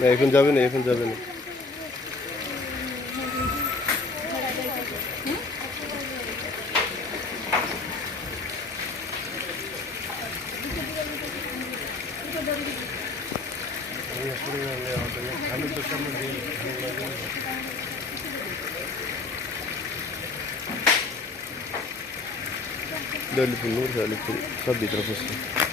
না এখন যাবে না, এখন যাবে না। Dali punur, dali pun, सब भीतर पसे